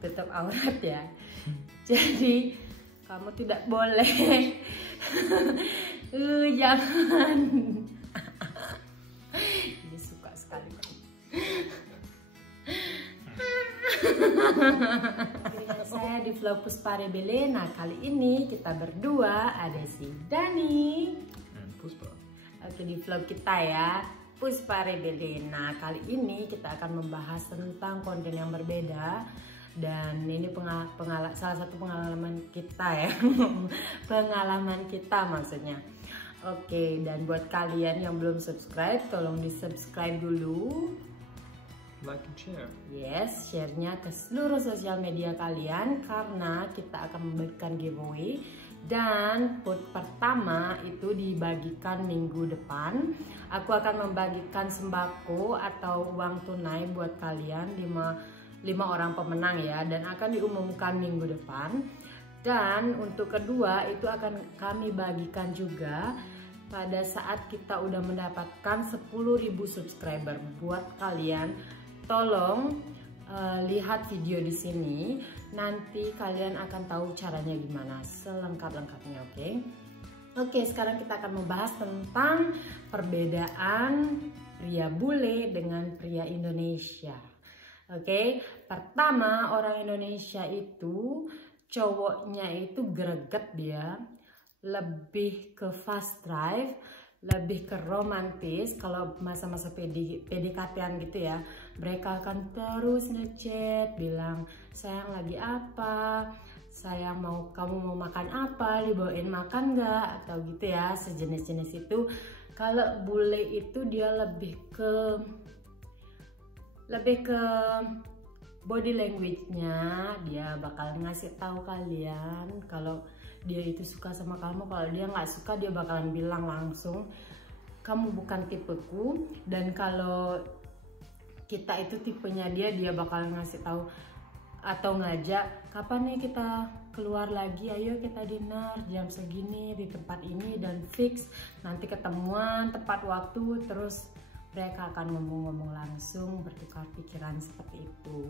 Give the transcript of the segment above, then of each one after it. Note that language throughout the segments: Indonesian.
tutup aurat ya. Jadi kamu tidak boleh jangan. Ini suka sekali. Dengan saya di vlog Puspa Rebele. Nah, kali ini kita berdua ada si Dani dan Puspa. Oke, di vlog kita ya, Puspa Rebele. Nah, kali ini kita akan membahas tentang konten yang berbeda. Dan ini salah satu pengalaman kita ya. Pengalaman kita maksudnya. Oke, dan buat kalian yang belum subscribe, tolong di subscribe dulu. Like and share. Yes, share-nya ke seluruh sosial media kalian karena kita akan memberikan giveaway. Dan pertama itu dibagikan minggu depan. Aku akan membagikan sembako atau uang tunai buat kalian 5 orang pemenang ya, dan akan diumumkan minggu depan. Dan untuk kedua itu akan kami bagikan juga pada saat kita udah mendapatkan 10.000 subscriber. Buat kalian tolong lihat video di sini, nanti kalian akan tahu caranya gimana selengkap-lengkapnya. Oke, sekarang kita akan membahas tentang perbedaan pria bule dengan pria Indonesia. Oke, pertama, orang Indonesia itu cowoknya itu greget, dia lebih ke fast drive, lebih ke romantis. Kalau masa-masa PDKT-an gitu ya, mereka akan terus ngechat, bilang sayang lagi apa, sayang kamu mau makan apa, dibawain makan nggak, atau gitu ya, sejenis-jenis itu. Kalau bule itu dia lebih ke body language-nya, dia bakal ngasih tahu kalian kalau dia itu suka sama kamu. Kalau dia nggak suka, dia bakalan bilang langsung kamu bukan tipeku. Dan kalau kita itu tipenya dia bakalan ngasih tahu atau ngajak, kapan nih kita keluar lagi, ayo kita dinner jam segini di tempat ini, dan fix nanti ketemuan tepat waktu. Terus mereka akan ngomong-ngomong langsung, bertukar pikiran seperti itu.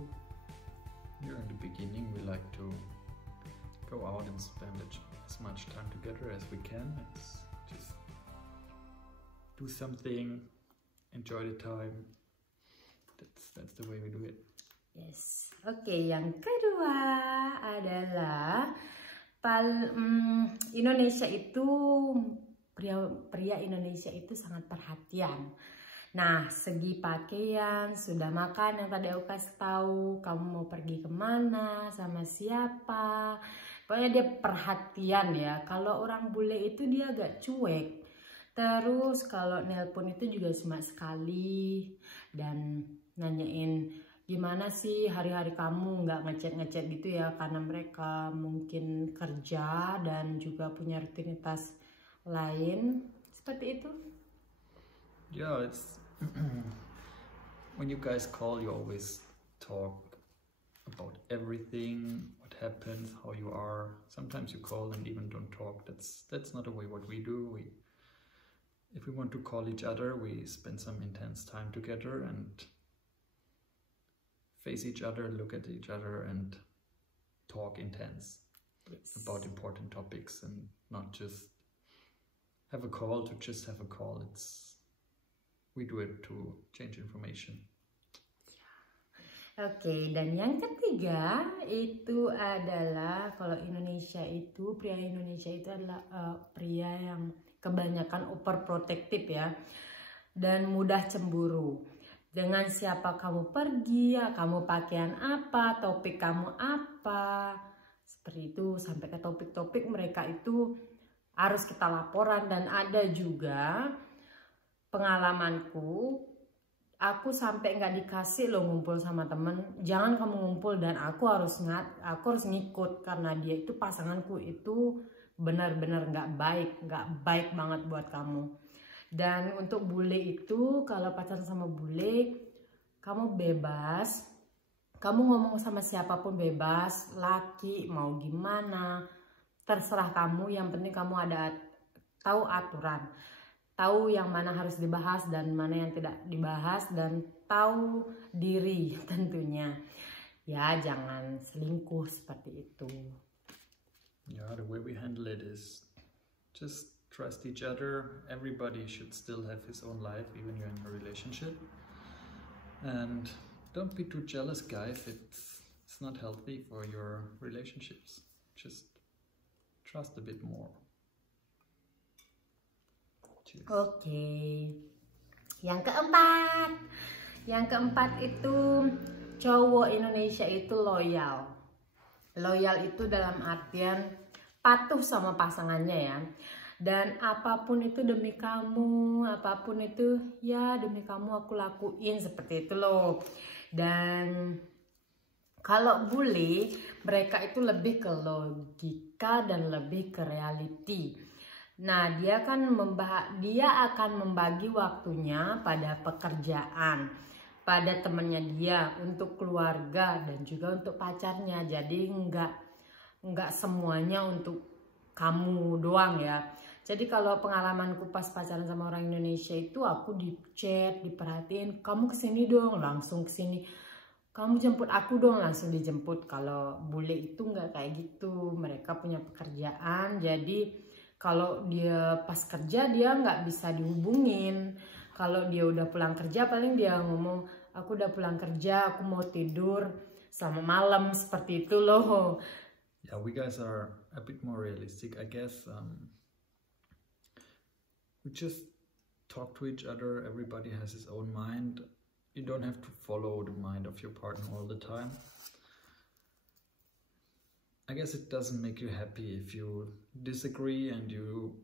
Yeah, in the beginning we like to go out and spend as much time together as we can. It's just do something, enjoy the time. That's the way we do it. Yes. Oke, yang kedua adalah Indonesia itu pria Indonesia itu sangat perhatian. Nah, segi pakaian, sudah makan yang tadi aku kasih tahu, kamu mau pergi kemana, sama siapa, pokoknya dia perhatian ya. Kalau orang bule itu dia agak cuek. Terus kalau nelpon itu juga cuma sekali, dan nanyain gimana sih hari-hari kamu, nggak ngechat gitu ya, karena mereka mungkin kerja dan juga punya rutinitas lain seperti itu. Yeah, it's when you guys call, you always talk about everything, what happens, how you are. Sometimes you call and even don't talk. That's not the way what we do. If we want to call each other, we spend some intense time together and face each other, look at each other, and talk intense about important topics, and not just have a call to just have a call. We do it to change information. Oke, dan yang ketiga itu adalah kalau Indonesia itu, pria Indonesia itu adalah pria yang kebanyakan overprotective ya, dan mudah cemburu. Dengan siapa kamu pergi, ya, kamu pakaian apa, topik kamu apa, seperti itu, sampai ke topik-topik mereka itu harus kita laporan. Dan ada juga pengalamanku, aku sampai nggak dikasih loh ngumpul sama temen, jangan kamu ngumpul, dan aku harus ngikut karena dia itu, pasanganku itu benar-benar nggak baik banget buat kamu. Dan untuk bule itu, kalau pacaran sama bule, kamu bebas, kamu ngomong sama siapapun bebas, laki mau gimana terserah kamu, yang penting kamu ada tahu aturan, tahu yang mana harus dibahas dan mana yang tidak dibahas, dan tahu diri tentunya. ya jangan selingkuh seperti itu. Yeah, the way we handle it is just trust each other. Everybody should still have his own life, even you're in a relationship. And don't be too jealous, guys. It's not healthy for your relationships. Just trust a bit more. Cheers. Oke. Yang keempat itu cowok Indonesia itu loyal. Loyal itu dalam artian patuh sama pasangannya ya. Dan apapun itu demi kamu, apapun itu ya demi kamu aku lakuin, seperti itu loh. Dan kalau bule, mereka itu lebih ke logika dan lebih ke reality. Nah, dia akan membagi waktunya pada pekerjaan, pada temannya dia, untuk keluarga dan juga untuk pacarnya. Jadi nggak semuanya untuk kamu doang ya. Jadi kalau pengalamanku pas pacaran sama orang Indonesia itu, aku di chat, diperhatiin, kamu kesini dong, langsung kesini. Kamu jemput aku dong, langsung dijemput. Kalau bule itu nggak kayak gitu. Mereka punya pekerjaan, jadi kalau dia pas kerja dia nggak bisa dihubungin. Kalau dia udah pulang kerja paling dia ngomong, aku udah pulang kerja, aku mau tidur, selamat malam, seperti itu loh. Yeah, we guys are a bit more realistic, I guess. We just talk to each other. Everybody has his own mind. You don't have to follow the mind of your partner all the time. I guess it doesn't make you happy if you disagree and you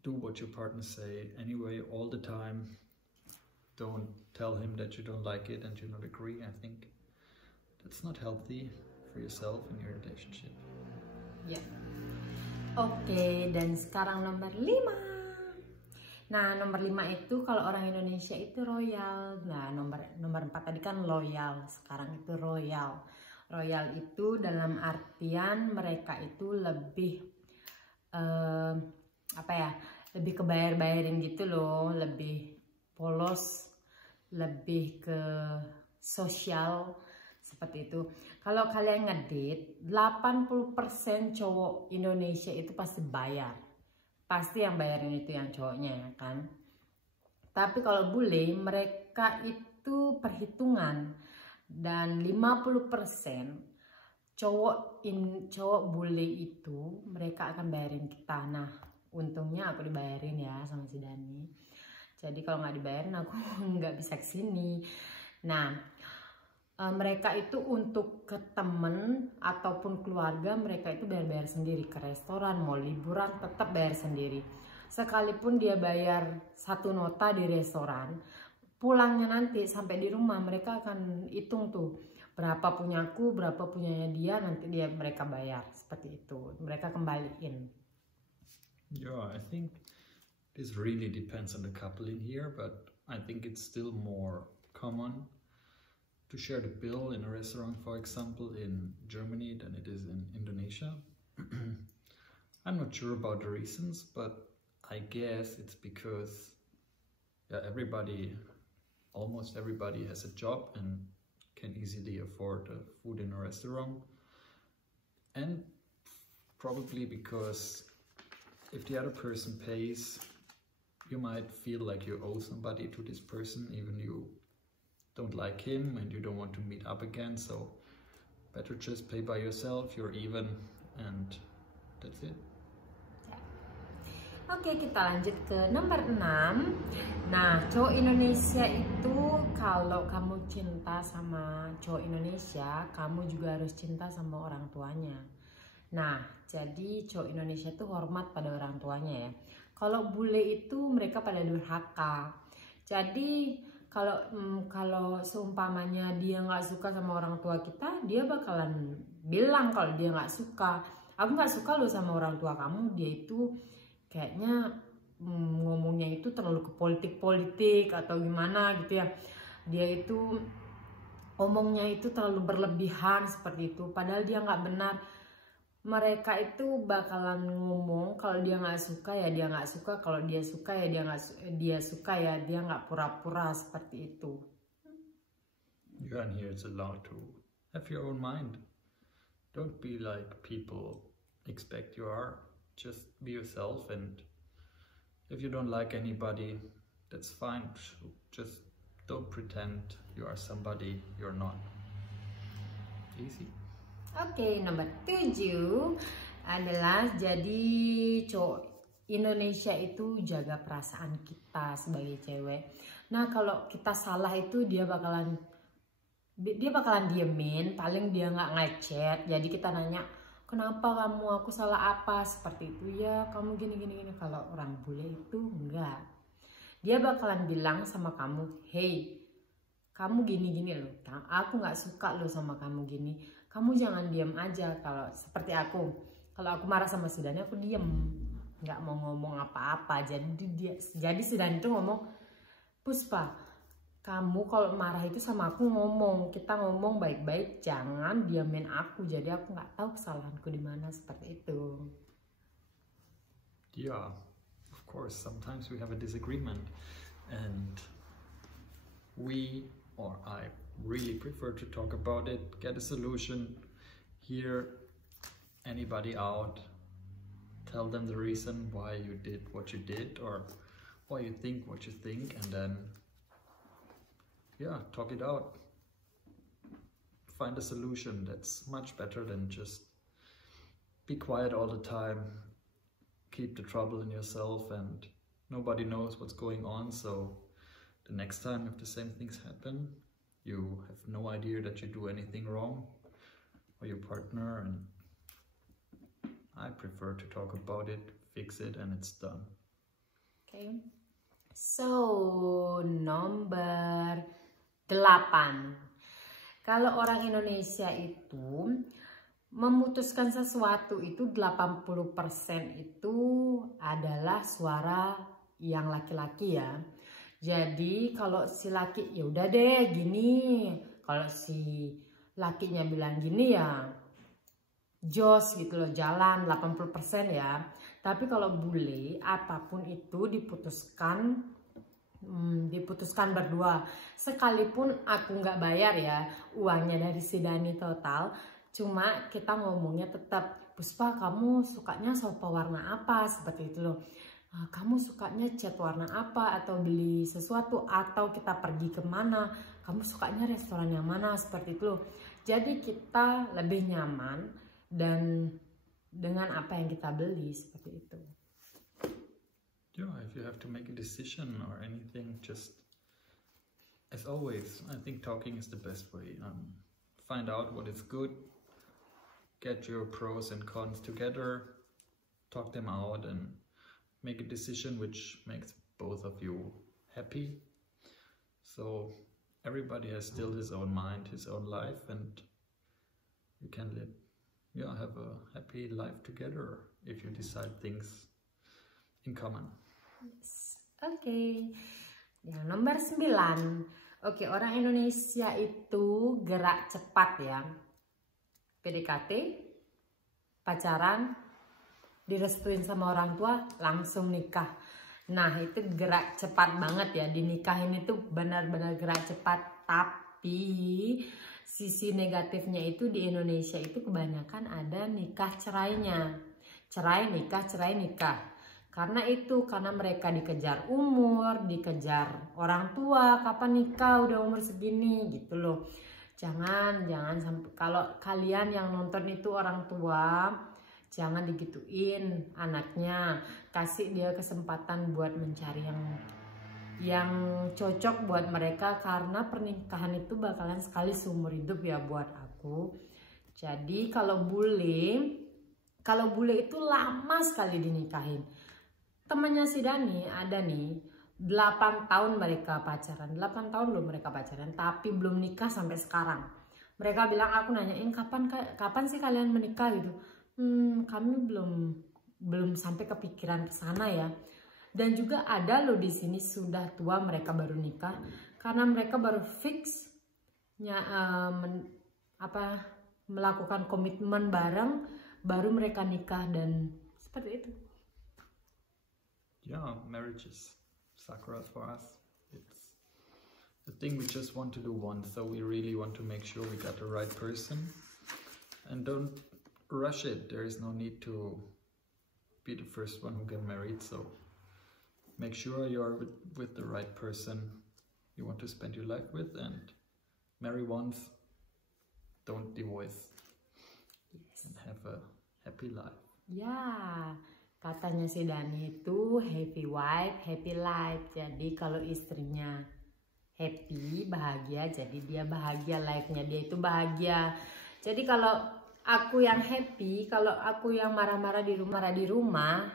do what your partner say anyway all the time. Don't tell him that you don't like it and you don't agree. I think that's not healthy for yourself and your relationship. Ya. Oke, dan sekarang nomor 5. Nah, nomor 5 itu kalau orang Indonesia itu royal. Nah, nomor 4 tadi kan loyal, sekarang itu royal. Royal itu dalam artian mereka itu lebih lebih kebayar-bayarin gitu loh, lebih polos, lebih ke sosial, seperti itu. Kalau kalian ngedate, 80% cowok Indonesia itu pasti bayar. Pasti yang bayarin itu yang cowoknya ya kan. Tapi kalau bule, mereka itu perhitungan. Dan 50% cowok bule itu mereka akan bayarin kita. Nah, untungnya aku dibayarin ya sama si Dani. Jadi kalau nggak dibayarin aku nggak bisa kesini. Nah, mereka itu untuk ke temen ataupun keluarga, mereka itu bayar sendiri. Ke restoran, mau liburan tetap bayar sendiri. Sekalipun dia bayar 1 nota di restoran, pulangnya nanti sampai di rumah mereka akan hitung tuh berapa punyaku, berapa punyanya dia, nanti mereka bayar, seperti itu. Mereka kembaliin. Yeah, I think this really depends on the couple in here, but I think it's still more common to share the bill in a restaurant, for example, in Germany than it is in Indonesia. I'm not sure about the reasons, but I guess it's because almost everybody has a job and can easily afford food in a restaurant. And probably because if the other person pays, you might feel like you owe somebody to this person, even you don't like him and you don't want to meet up again, so better just pay by yourself, you're even, and that's it. Oke, kita lanjut ke nomor 6. Nah, cowok Indonesia itu kalau kamu cinta sama cowok Indonesia, kamu juga harus cinta sama orang tuanya. Nah, jadi cowok Indonesia itu hormat pada orang tuanya ya. Kalau bule itu mereka pada durhaka. Jadi kalau seumpamanya dia nggak suka sama orang tua kita, dia bakalan bilang kalau dia nggak suka. Aku nggak suka lo sama orang tua kamu. Dia itu kayaknya ngomongnya itu terlalu ke politik atau gimana gitu ya. Dia itu ngomongnya itu terlalu berlebihan seperti itu. Padahal dia nggak benar. Mereka itu bakalan ngomong kalau dia nggak suka ya dia nggak suka, kalau dia suka ya dia suka ya dia nggak pura-pura, seperti itu. Yeah, and here it's allowed to have your own mind. Don't be like people expect you are. Just be yourself, and if you don't like anybody, that's fine. Just don't pretend you are somebody you're not. Easy. Oke, nomor 7 adalah jadi cowok Indonesia itu jaga perasaan kita sebagai cewek. Nah, kalau kita salah itu dia bakalan diemin, paling dia nggak ngechat. Jadi kita nanya, kenapa kamu, aku salah apa, seperti itu ya, kamu gini. Kalau orang bule itu enggak, dia bakalan bilang sama kamu, hey, kamu gini loh, aku nggak suka loh sama kamu gini, kamu jangan diam aja. Kalau seperti aku, kalau aku marah sama si Dani, aku diem, nggak mau ngomong apa-apa. Jadi si Dani itu ngomong, Puspa, kamu kalau marah itu sama aku ngomong, kita ngomong baik-baik, jangan diamin aku. Jadi aku nggak tahu kesalahanku di mana, seperti itu. Yeah, of course, sometimes we have a disagreement, and I really prefer to talk about it, get a solution, hear anybody out, tell them the reason why you did what you did, or why you think what you think, and then yeah, talk it out. Find a solution. That's much better than just be quiet all the time, keep the trouble in yourself, and nobody knows what's going on. So the next time if the same things happen, you have no idea that you do anything wrong, or your partner, and I prefer to talk about it, fix it, and it's done. Okay. So, nomor 8. Kalau orang Indonesia itu memutuskan sesuatu itu 80% itu adalah suara yang laki-laki ya. Jadi kalau si laki ya udah deh gini, kalau si lakinya bilang gini ya jos gitu loh, jalan 80% ya. Tapi kalau bule apapun itu diputuskan berdua, sekalipun aku nggak bayar ya uangnya dari si Dani total, cuma kita ngomongnya tetap, Puspa kamu sukanya sofa warna apa, seperti itu loh, kamu sukanya cat warna apa, atau beli sesuatu, atau kita pergi kemana, kamu sukanya restoran yang mana, seperti itu loh. Jadi kita lebih nyaman dan dengan apa yang kita beli, seperti itu. Yeah, if you have to make a decision or anything, just as always, I think talking is the best way. Find out what is good, get your pros and cons together, talk them out, and make a decision which makes both of you happy. So everybody has still his own mind, his own life, and you can have a happy life together if you decide things in common. Yes. Oke. Yang nomor 9. Oke, orang Indonesia itu gerak cepat ya. PDKT, pacaran, direstuin sama orang tua, langsung nikah. Nah, itu gerak cepat banget ya. Dinikahin itu benar-benar gerak cepat. Tapi sisi negatifnya itu di Indonesia itu kebanyakan ada nikah cerainya. Cerai, nikah. Karena mereka dikejar umur, dikejar orang tua, kapan nikah, udah umur segini gitu loh. Jangan sampai, kalau kalian yang nonton itu orang tua, jangan digituin anaknya. Kasih dia kesempatan buat mencari yang cocok buat mereka, karena pernikahan itu bakalan sekali seumur hidup ya buat aku. Jadi kalau bule itu lama sekali dinikahin. Temannya si Dani ada nih 8 tahun mereka pacaran, 8 tahun loh mereka pacaran, tapi belum nikah sampai sekarang. Mereka bilang, aku nanyain kapan sih kalian menikah gitu. Kami belum sampai kepikiran ke sana ya. Dan juga ada loh di sini sudah tua mereka baru nikah, karena mereka baru fix melakukan komitmen bareng, baru mereka nikah, dan seperti itu. Yeah, marriage is sacred for us. It's a thing we just want to do once, so we really want to make sure we got the right person. And don't rush it. There is no need to be the first one who get married, so make sure you're with the right person you want to spend your life with, and marry once, don't divorce, and have a happy life. Ya, katanya si Dani itu happy wife, happy life. Jadi kalau istrinya happy, bahagia, jadi dia bahagia, life-nya dia itu bahagia. Jadi kalau aku yang happy, kalau aku yang marah-marah di rumah,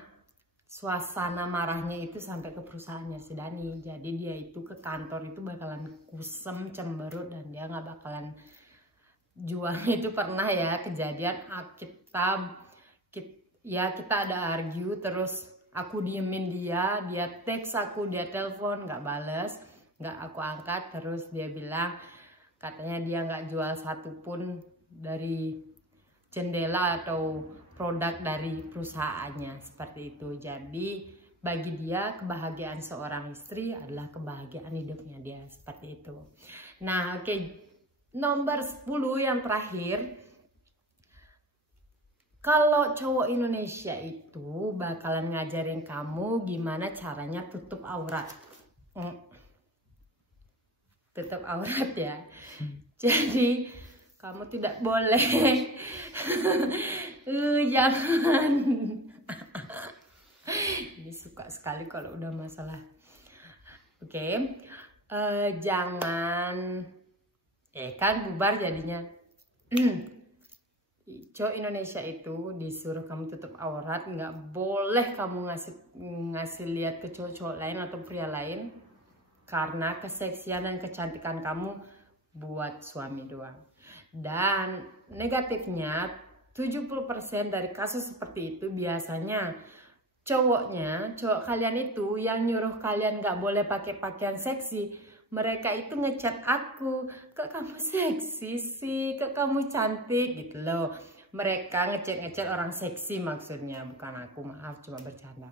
suasana marahnya itu sampai ke perusahaannya si Dani. Jadi dia itu ke kantor itu bakalan kusem, cemberut, dan dia nggak bakalan jual. Itu pernah ya kejadian, kita ada argue, terus aku diemin dia teks aku, dia telepon nggak bales, nggak aku angkat, terus dia bilang katanya dia nggak jual satupun dari jendela atau produk dari perusahaannya, seperti itu. Jadi bagi dia kebahagiaan seorang istri adalah kebahagiaan hidupnya dia, seperti itu. Nah, oke. Nomor 10 yang terakhir, kalau cowok Indonesia itu bakalan ngajarin kamu gimana caranya tutup aurat. Tutup aurat ya. Jadi kamu tidak boleh jangan. Ini suka sekali kalau udah masalah. Oke. Jangan kan bubar jadinya. Cowok Indonesia itu disuruh kamu tutup aurat, nggak boleh kamu ngasih lihat ke cowok-cowok lain atau pria lain, karena keseksian dan kecantikan kamu buat suami doang. Dan negatifnya 70% dari kasus seperti itu biasanya cowok kalian itu yang nyuruh kalian nggak boleh pakai pakaian seksi. Mereka itu ngechat aku, kok kamu seksi sih, kok kamu cantik gitu loh. Mereka ngechat orang seksi maksudnya, bukan aku, maaf, cuma bercanda.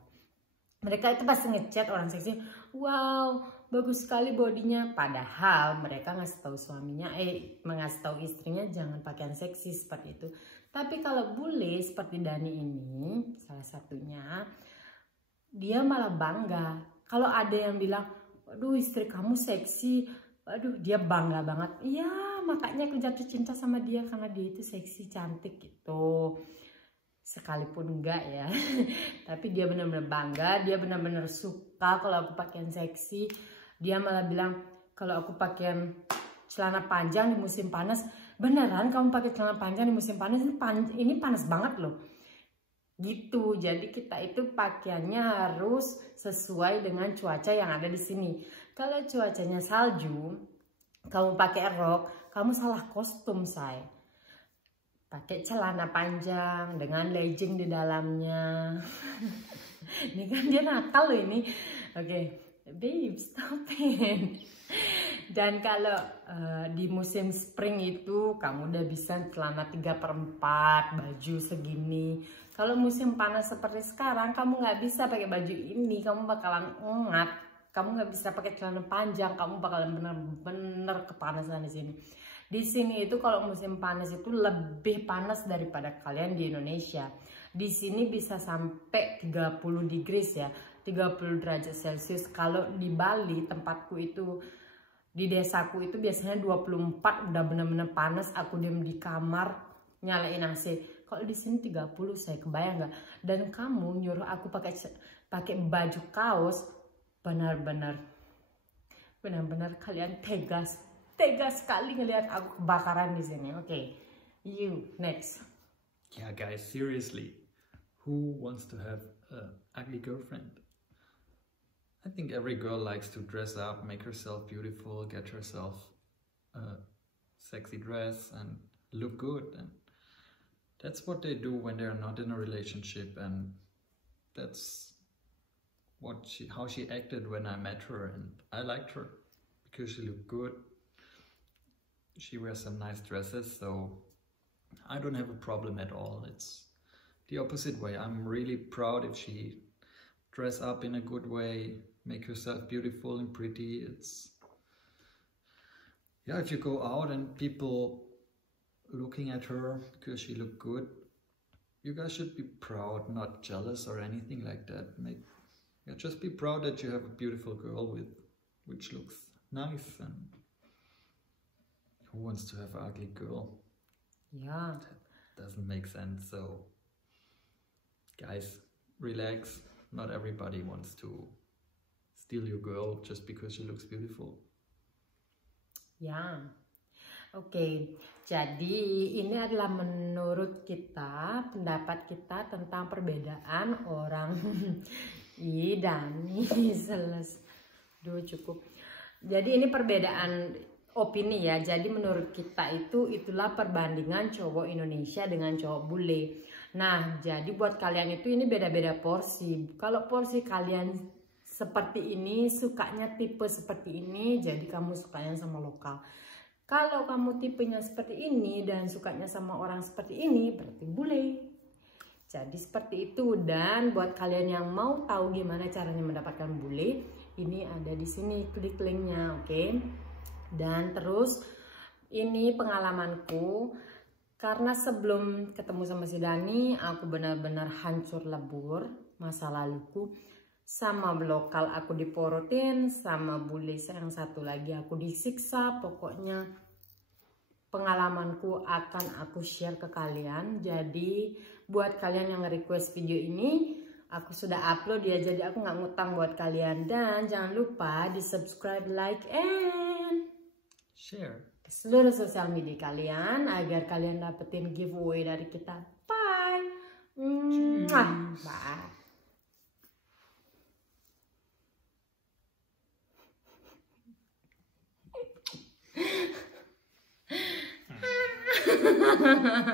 Mereka itu pasti ngechat orang seksi, wow bagus sekali bodinya. Padahal mereka ngasih tahu suaminya, ngasih tahu istrinya jangan pakaian seksi seperti itu. Tapi kalau bule seperti Dani ini, salah satunya, dia malah bangga. Kalau ada yang bilang, aduh istri kamu seksi, aduh dia bangga banget. Iya, makanya aku jatuh cinta sama dia karena dia itu seksi, cantik gitu. Sekalipun enggak ya, tapi dia benar-benar bangga, dia benar-benar suka kalau aku pakaian seksi. Dia malah bilang kalau aku pakaian celana panjang di musim panas, beneran kamu pakai celana panjang di musim panas, ini panas banget loh. Gitu. Jadi kita itu pakaiannya harus sesuai dengan cuaca yang ada di sini. Kalau cuacanya salju, kamu pakai rok, kamu salah kostum, say. Pakai celana panjang dengan legging di dalamnya. Ini kan dia nakal loh ini. Oke, babe, stop it. Dan kalau di musim spring itu kamu udah bisa celana 3/4, baju segini. Kalau musim panas seperti sekarang, kamu nggak bisa pakai baju ini, kamu bakalan ungat. Kamu nggak bisa pakai celana panjang, kamu bakalan bener-bener kepanasan di sini. Di sini itu kalau musim panas itu lebih panas daripada kalian di Indonesia. Di sini bisa sampai 30 degrees ya, 30 derajat Celcius. Kalau di Bali, tempatku itu, di desaku itu biasanya 24, udah bener-bener panas. Aku diam di kamar, nyalain AC. Kalau di sini 30, saya kebayang nggak? Dan kamu nyuruh aku pakai baju kaos, benar-benar kalian tegas sekali ngelihat aku kebakaran di sini. Oke, you next. Yeah, guys, seriously, who wants to have an ugly girlfriend? I think every girl likes to dress up, make herself beautiful, get herself a sexy dress and look good, and that's what they do when they're not in a relationship. And that's how she acted when I met her, and I liked her because she looked good. She wears some nice dresses, so I don't have a problem at all. It's the opposite way. I'm really proud if she dress up in a good way, make herself beautiful and pretty. yeah, if you go out and people looking at her because she looked good, you guys should be proud, not jealous or anything like that. Yeah, just be proud that you have a beautiful girl which looks nice, and who wants to have an ugly girl? Yeah. That doesn't make sense. So guys, relax. Not everybody wants to steal your girl just because she looks beautiful. Ya, oke. Jadi ini adalah menurut kita, pendapat kita tentang perbedaan orang. Dan Duh, cukup. Jadi ini perbedaan opini ya. Jadi menurut kita itulah perbandingan cowok Indonesia dengan cowok bule. Nah, jadi buat kalian itu ini beda-beda porsi. Kalau porsi kalian seperti ini, sukanya tipe seperti ini, jadi kamu sukanya sama lokal. Kalau kamu tipenya seperti ini dan sukanya sama orang seperti ini, berarti bule. Jadi seperti itu. Dan buat kalian yang mau tahu gimana caranya mendapatkan bule, ini ada di sini, klik linknya, oke? Dan terus ini pengalamanku, karena sebelum ketemu sama si Dani, aku benar-benar hancur lebur masa laluku. Sama lokal aku diporotin, sama bule yang satu lagi aku disiksa. Pokoknya pengalamanku akan aku share ke kalian. Jadi buat kalian yang request video ini, aku sudah upload ya, jadi aku nggak ngutang buat kalian. Dan jangan lupa di subscribe, like, and share seluruh sosial media kalian agar kalian dapetin giveaway dari kita. Bye. Bye. Ha ha ha ha.